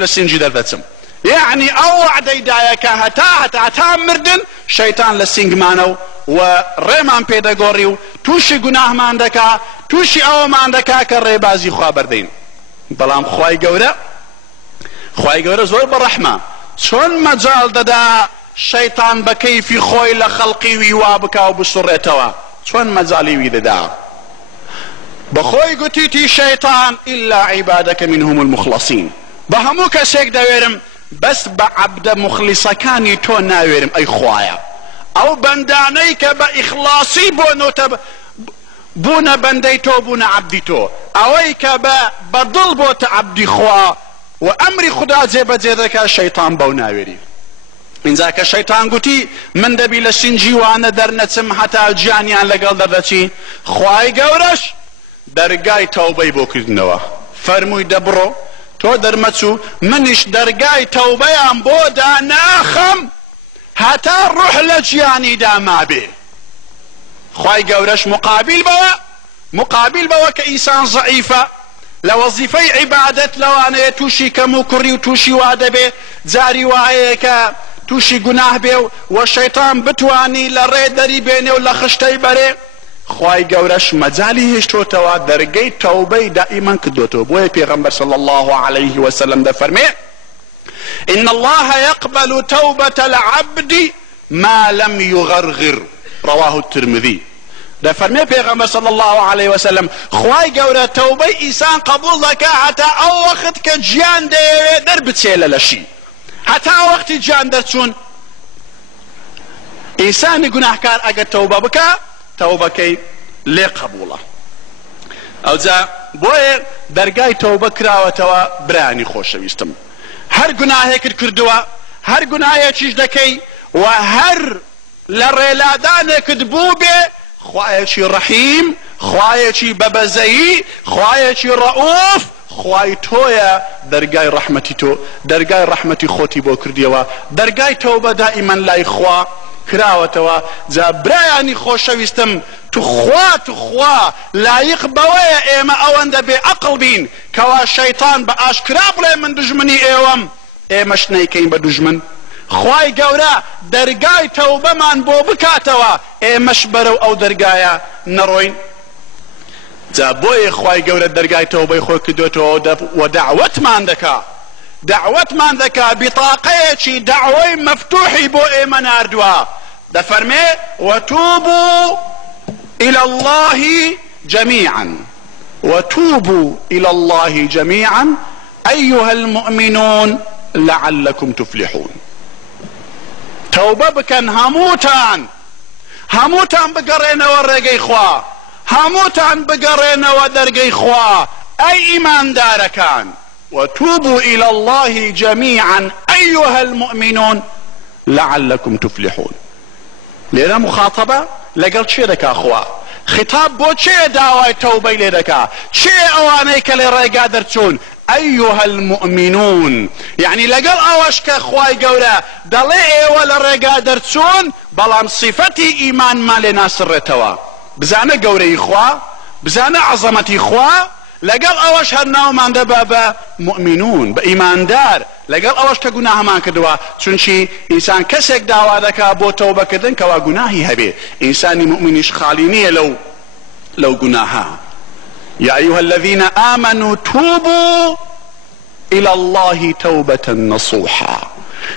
لسنجي دردتم يعني او وعدي دايكا هتا مردن شيطان لسنج مانو وريمان بيداغوريو توشي گناه ماندكا توشي او ماندكا كالريبازي خوا بردين بلام خواي گورا زور بالرحمة شون مجال دادا شيطان بكيفي خوي لخلقي ويوابكا وبسريتوا شون مجالي ويددا بخوي قتيتي شيطان إلا عبادك منهم المخلصين بهمو كسيك داويرم بس بعبد مخلصة كاني تو ناويرم أي خوايا أو بندانيك بإخلاصي بونا بنديتو بونا عبديتو أويك بدل بوت عبدي خوا وأمري خدا زيبا زيدك الشيطان بو ناويري من ذاك الشيطان قتي من دبي لسنجي وانا درنتم حتى الجانيان لقل دردتي خواي قورش درقاي توبي بوكردنوا فرموي دبرو تو درمتسو منش درقاي توبيان بودا ناخم حتى روح لجياني دا ما بي خواي قورش مقابل بوا كإنسان ضعيفة لوظيفي عبادت لو انا توشي كمكري وتوشي وادبي زاري وايك توشي گناه بي والشيطان بتواني لريدري بيني ولا خشتي بري خواي قورش مجالي هشتو توا درقي توبي دائما كدوتو بوي پیغمبر صلى الله عليه وسلم ده فرمي ان الله يقبل توبة العبد ما لم يغرغر رواه الترمذي ده فرمي پیغمبر صلى الله عليه وسلم خواي قورة توبي انسان قبول لك حتى او وقت كجيان ده در بتسيل لشي حتى وقت جيان درتون انسان گناهكار اگر توبه بكا توبكي لي قبوله او ذا بوي درقاي توبه كراوتوا براني خوشويستم هر گناهيك كردوا هر گناهيك دكي وهر لريلادانك دبوبه خوايشي رحيم خوايشي ببزي خوايشي رؤوف خواي تويا درقاي رحمتي تو درقاي رحمتي خوتي بو كرديوا درقاي توبه دائما لا اخوا كراوتوا زابراني خوشويستم تخوا لايق بويا ايما اوند بعقل بين كوا الشيطان باشكراب لي من دجمني ايوم ايما شنيكين بدجمن خواي قورا درقاي توبه من بو بكاتوا ايمش برو او درقايا نروين زابوي خواي قورا درقاي توبه خوي كدوتو ودعوت من ذكا بطاقيتي دعوي مفتوحي بو ايما ناردوا دفرمي وتوبوا الى الله جميعا ايها المؤمنون لعلكم تفلحون توبه بكن هموتان بقرينا ورقي خوا هموتان بقرينا ودرقي خوا اي ايمان داركان وتوبوا الى الله جميعا ايها المؤمنون لعلكم تفلحون لنا مخاطبه لقل شي دكا اخوا خطاب بو شي داواي توبه لدكا شي اوانيك لرقا درتون ايها المؤمنون يعني لقل اوشك اخواي قولا دلي ولا رقا درتون بلان صفتي ايمان ما لنا سرتوا بزانا قوري اخوا بزانا عظمتي اخوا لقل اوش هرناو من دبابا مؤمنون بايمان دار لقل اوش كقناها ما كدوا چونشي انسان كسك داوا دكا بو توبه كدن كوا قناهي هبي انساني مؤمنش خالينيه لو قناها يا ايها الذين امنوا توبوا الى الله توبة نصوحا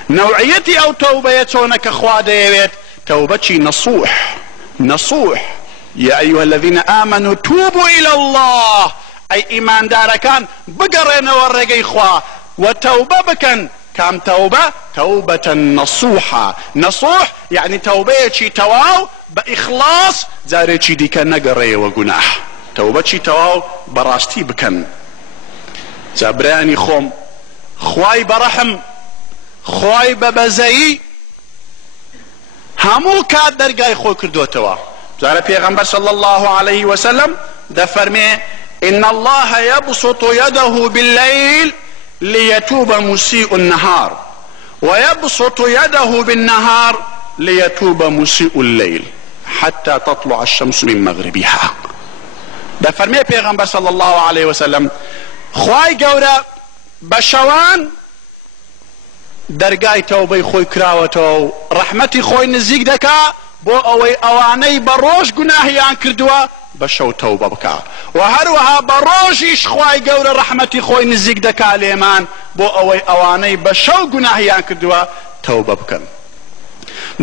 نوعيتي او توبيتونك اخوا ديويت توبتي نصوح يا ايها الذين امنوا توبوا الى الله اي ايمان داركان بقرينا ورقي خوا وتوبه بكن كام توبة نصوحة نصوح يعني توبيتي تواو باخلاص زاريتي دي كان نقري وقناح توبتي تواو براستي بكن زابراني خوم خواي برحم خواي ببزي همو كاد درقاي خو كردو توا زار پیغمبر صلى الله عليه وسلم ده فرمي ان الله يبسط يده بالليل ليتوب مسيء النهار ويبسط يده بالنهار ليتوب مسيء الليل حتى تطلع الشمس من مغربها ده فرمي پیغمبر صلى الله عليه وسلم خواي قورا بشوان دەرگای تەوبەی خۆی کراوەتەوە و ڕەحمەتی خۆی نزیک دەکا بۆ ئەوەی ئەوانەی بە ڕۆژ گوناهیان کردووە بە شەو تەوبە بکا و هەروەها بە ڕۆژیش خوای گەورە ڕەحمەتی خۆی نزیک دەکا لێمان بۆ ئەوەی ئەوانەی بە شەو گوناهیان کردووە تەوبە بکەن.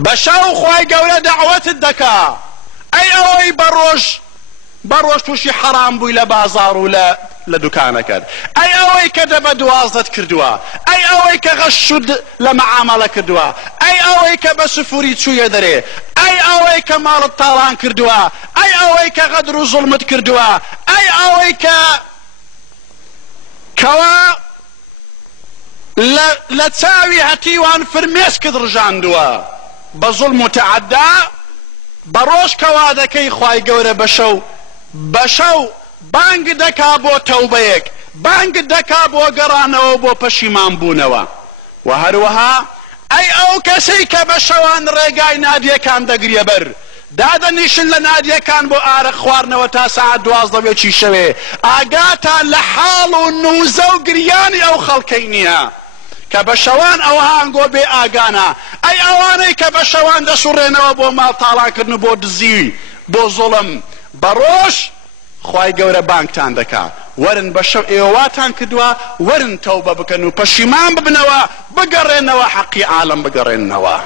بە شەو خوای گەورە دەعوەتت دەکا ئەی ئەوەی بە ڕۆژ تووشی حەرام بووی لە بازاڕ و لە دوکانەکەت، ئەی ئەوەی کە دەبە دوازدەت کردووە، ئەی ئەوەی کە غەش لە مەعامەڵە کردووە، ئەی ئەوەی کە بە سفوری چوویە دەرێ، ئەی ئەوەی کە ماڵت تاڵان کردووە، ئەی ئەوەی کە غەدر و زوڵمت کردووە، ئەی ئەوەی کەوا لە چاوی هەتیوان فرمێسکت ڕژاندووە بە زوڵم و تەعەدا، بە ڕۆژ کەوا دەکەی خوای گەورە بە شەو بانگ دەکا بۆ تەوبەیەک، بانگ دەکا بۆ گەڕانەوە بۆ پەشیمان بوونەوە. و هەروەها ئەی ئەو کەسەی کە بە شەوان ڕێگای نادیەکان دەگریە بەر، دادەنیشن لە نادیەکان بۆ ئارە خواردنەوە تا ساعت 12 شەوێ، ئاگاتان لە حاڵ و نووزە و گریانی ئەو خەڵکەی نییە کە بە شەوان ئەوە هەنگۆ بێ ئاگانە، ئەی ئەوانەی کە بە شەوان دەسوڕێنەوە بۆ ماڵ تاڵانکردن و بۆ دزی بۆ زوڵم، بە ڕۆژ خوای گەورە بانگتان دەکا وەرن بە شەو ئێوەواتان کردووە وەرن تەوبە بکەن و پەشیمان ببنەوە بگەڕێنەوە حەقی عالم بگەڕێنەوە.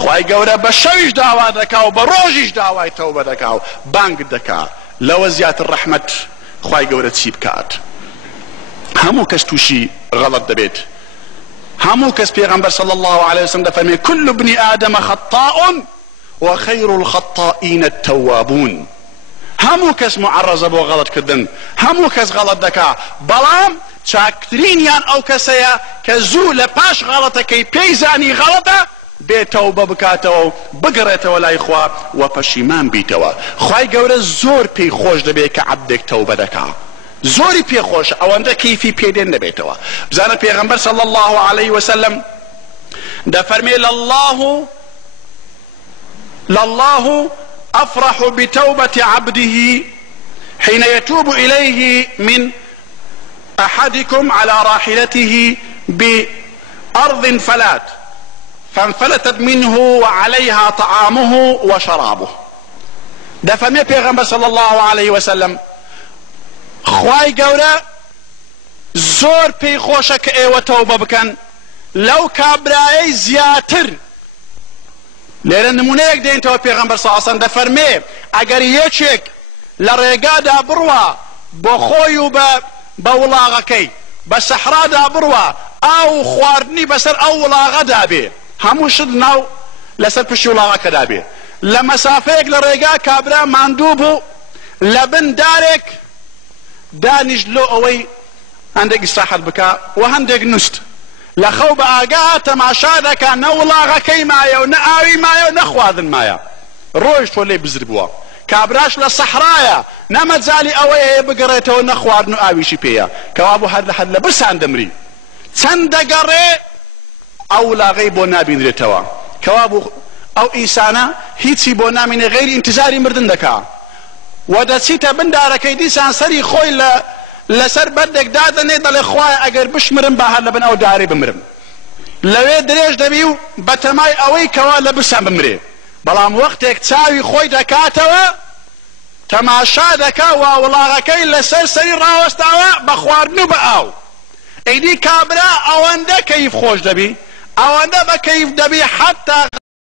خوای گەورە بە شەویش داوا دەکا و بە ڕۆژیش داوای تەوبە دەکا و بانگ دەکا. لەوە زیاتر ڕەحمەت خوای گەورە چی بکات؟ هەموو کەس تووشی غەڵەت دەبێت، هەموو کەس پێغەمبەر صلی الله عليه وسلم دەفەرمێ كل ابن آدم خطاء وخير الخطائين التوابون. هەموو کەس معرضە بۆ غەڵەتکردن، هەموو کەس غەڵەت دەکا، بەڵام چاکترینیان ئەو کەسەیە کە زوو لە پاش غەڵەتەکەی پێی زانی غەڵەتە بێ تەوبە بکاتەوە و بگەڕێتەوە لای خوا و پەشیمان بیتەوە. خوای گەورە زۆر پێی خۆش دەبێت کە عەبدێک تەوبە دەکا، زۆری پێخۆشە، ئەوەندە کەیفی پێدێن دەبێتەوە. بزانە پێغەمبەر صلی الله عليه وسلم دەفەرمێ لله أفرح بتوبة عبده حين يتوب إليه من أحدكم على راحلته بأرض فلات فانفلتت منه وعليها طعامه وشرابه. دفرمي پیغمبر صلى الله عليه وسلم خواي گەورە زۆر پێی خۆشە کە ئێوە تەوبە بکەن لەو کابرایەی زیاتر. لێرە نمونەیەک دێنتەوە پێغەمبەر صلی الله علیه وسلم دەفەرمێ ئەگەر یەکێک لە ڕێگادا بڕوە بۆ خۆی و بە وڵاغەکەی بە سەحرادا بڕوە ئاو خواردنی بەسەر ئەو وڵاغەدا بێ، هەموو شت ناو لەسەر پشتی وڵاغەکەدا بێ، لە مەسافەیەک لە ڕێگا کابرا ماندوو بوو لە بن دارێک دانیشت لۆ ئەوەی هەندێک ئیستراحەت بکا و هەندێک نووست لە خەو بە ئاگا تەماشا دەکا نە وڵاغەکەی مایە و نە ئاوی مایە و نە خواردن مایە، ڕۆیش تۆ لێ بزر بووە. کابراش لە سەحرایە نەمەجالی ئەوەی هەیە بگەڕێتەوە نە خواردن و ئاویشی پێیە، کەوا بوو هەر لە برسان دەمری، چەند دەگەڕێ ئەو وڵاغەی بۆ نابینرێتەوە، کەوا بوو ئەو ئینسانە هیچی بۆ نامینێ غەیری ئینتیزاری مردن دەکا و دەچیتە بندارەکەی دیسان سەری خۆی لەسەر بەردێک دادەنێ دەڵێ خوایە ئەگەر بشمرم با هەر لەبن ئەو دارێ بمرم، لەوێ درێژ دەبی و بەتەمای ئەوەی کەوا لە برسان بمرێ، بەڵام وەختێک چاوی خۆی دەکاتەوە تەماشا دەکا و وڵاغەکەی لەسەر سەری ڕاوەستاوە بە خواردن و بە ئاو. ئەیدی کابرا ئەوەندە کەیف خۆش دەبی، ئەوەندە بە کەیف دەبی حەتا